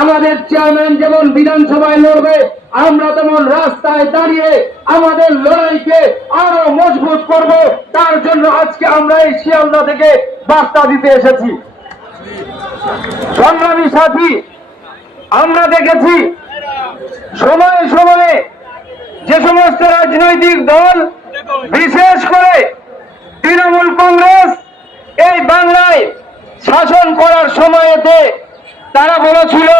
আমাদের চেয়ারম্যান যেমন বিধানসভায় লড়বে, আমরা তেমন রাস্তায় দাঁড়িয়ে আমাদের লড়াইকে আরো মজবুত করব। তার জন্য আজকে আমরা এই শিয়ালদা থেকে বার্তা দিতে এসেছি। সংগ্রামী সাথী, আমরা দেখেছি সময়ে সময়ে যে সমস্ত রাজনৈতিক দল, বিশেষ করে তৃণমূল কংগ্রেস এই বাংলায় শাসন করার সময়তে তারা বলেছিল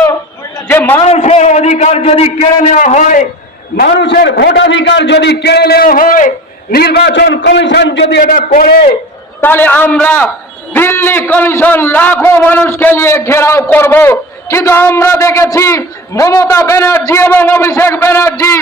যে মানুষের অধিকার যদি কেড়ে নেওয়া হয়, মানুষের ভোটাধিকার যদি কেড়ে নেওয়া হয়, নির্বাচন কমিশন যদি এটা করে, তাহলে আমরা দিল্লি কমিশন লাখো মানুষকে নিয়ে ঘেরাও করব। কিন্তু আমরা দেখেছি মমতা ব্যানার্জি এবং অভিষেক ব্যানার্জি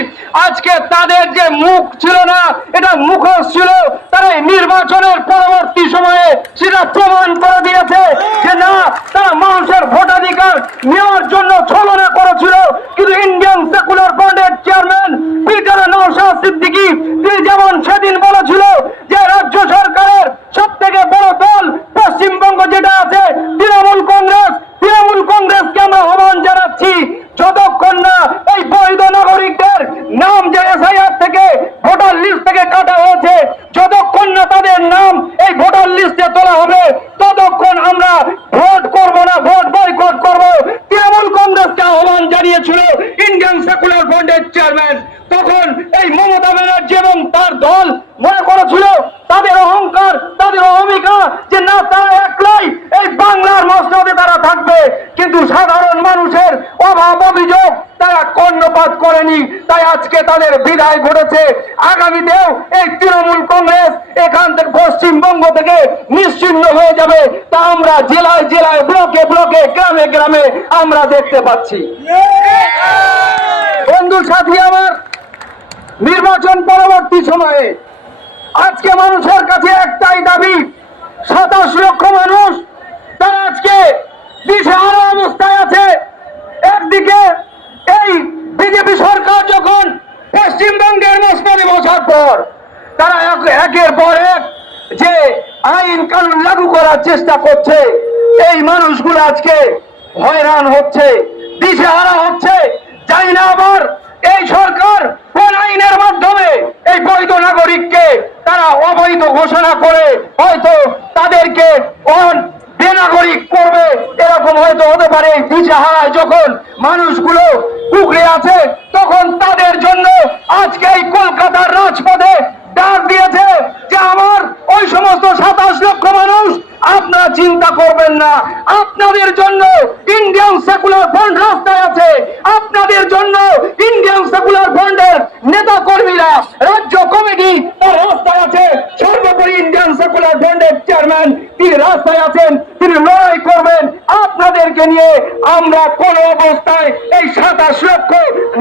আজকে তাদের যে মুখ ছিল না, এটা মুখোশ ছিল, তারা নির্বাচনের পরবর্তী সময়ে সেটা প্রমাণ করে দিয়েছে যে না, তারা মানুষের ভোটাধিকার নেওয়ার জন্য ছলনা করেছিল। কিন্তু ইন্ডিয়ান সেকুলার ফ্রন্টের চেয়ারম্যান পিটার নওশাদ সিদ্দিকী তিনি যেমন সেদিন বলেছিল যে রাজ্য সরকারের সব থেকে বড় দল পশ্চিমবঙ্গ যেটা আছে তৃণমূল কংগ্রেসকে আমরা আহ্বান জানাচ্ছি, যতক্ষণ না এই বৈধ নাগরিকদের নাম যে এসআইআর থেকে ভোটার লিস্ট থেকে কাটা হয়েছে, যতক্ষণ না তাদের নাম এই ভোটার লিস্টে তোলা হবে, ততক্ষণ আমরা ভোট করব না, ভোট বয়কট করব। তৃণমূল কংগ্রেসকে আহ্বান জানিয়েছিল ইন্ডিয়ান সেকুলার ফ্রন্টের চেয়ারম্যান। তখন এই মমতা ব্যানার্জি এবং তার দল মনে করেছিল তাদের অহংকার, তাদের অহমিকা, যে না, তারা একলাই এই বাংলার মসনদে তারা থাকবে। কিন্তু সাধারণ মানুষের অভাব অভিযোগ তারা কর্ণপাত করেনি, তাই আজকে তাদের বিদায় ঘটেছে। আগামীতেও এই তৃণমূল কংগ্রেস এখান থেকে পশ্চিমবঙ্গ থেকে নিশ্চিহ্ন হয়ে যাবে, তা আমরা জেলায় জেলায়, ব্লকে ব্লকে, গ্রামে গ্রামে আমরা দেখতে পাচ্ছি। বন্ধু সাথী আমার, নির্বাচন পরবর্তী সময়ে আজকে মানুষের কাছে একটাই দাবি, 27 লক্ষ মানুষ তারা আজকে দিশেহারা অবস্থায় আছে। একদিকে এই বিজেপি সরকার যখন পশ্চিমবঙ্গের মসনদে বসার পর তারা একের পর এক যে আইন কানুন লাগু করার চেষ্টা করছে, এই মানুষগুলো আজকে হয়রান হচ্ছে, দিশেহারা হচ্ছে। জানি না আবার এই সরকার কোন আইনের মাধ্যমে এই বৈধ নাগরিককে তারা অবৈধ ঘোষণা করে হয়তো তাদেরকে বেনাগরিক করবে, এরকম হয়তো হতে পারে। দিশেহারায় যখন মানুষগুলো কুকড়ে আছে, তখন তাদের জন্য আজকে এই কলকাতার রাজপথে ডাক দিয়েছে যে আমার ওই সমস্ত 27 লক্ষ মানুষ, আপনারা চিন্তা করবেন না, আপনাদের জন্য ইন্ডিয়ান সেকুলার ফ্রন্ট রাস্তায় আছে, আপনাদের জন্য ইন্ডিয়ান সেকুলার ফ্রন্টের নেতা কর্মীরা, রাজ্য কমিটি তার রাস্তায় আছে, সর্বোপরি ইন্ডিয়ান সেকুলার ফ্রন্টের চেয়ারম্যান তিনি রাস্তায় আছেন, তিনি লড়াই করবেন আপনাদেরকে নিয়ে। আমরা কোন অবস্থায় এই 27 লক্ষ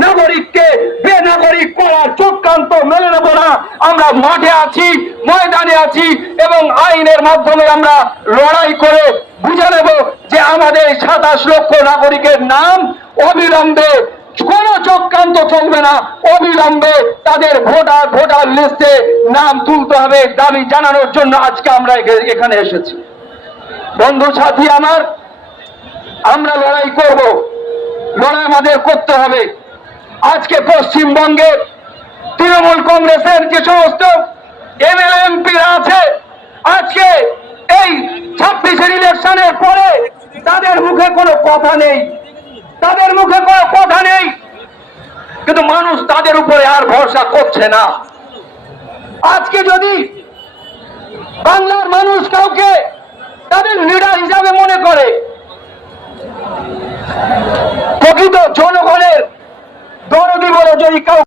নাগরিককে বেনাগরিক করার চক্রান্ত মেনে নেব না। আমরা মাঠে আছি, ময়দানে আছি এবং আইনের মাধ্যমে আমরা লড়াই করে বুঝে নেব যে আমাদের 27 লক্ষ নাগরিকের নাম অবিলম্বে, কোন চক্রান্ত চলবে না, অবিলম্বে তাদের ভোটার লিস্টে নাম তুলতে হবে, দাবি জানানোর জন্য আজকে আমরা এখানে এসেছি। বন্ধু সাথী আমার, আমরা লড়াই করব, লড়াই আমাদের করতে হবে। আজকে পশ্চিমবঙ্গে তৃণমূল কংগ্রেসের যে সমস্ত এমএলএ এমপিরা আছে, আজকে এই 26-এর ইলেকশনের পরে তাদের মুখে কোনো কথা নেই, তাদের মুখে কোনো কথা নেই, কিন্তু মানুষ তাদের উপরে আর ভরসা করছে না। আজকে যদি বাংলার মানুষ কাউকে তাদের লিডার হিসাবে মনে করে, প্রকৃত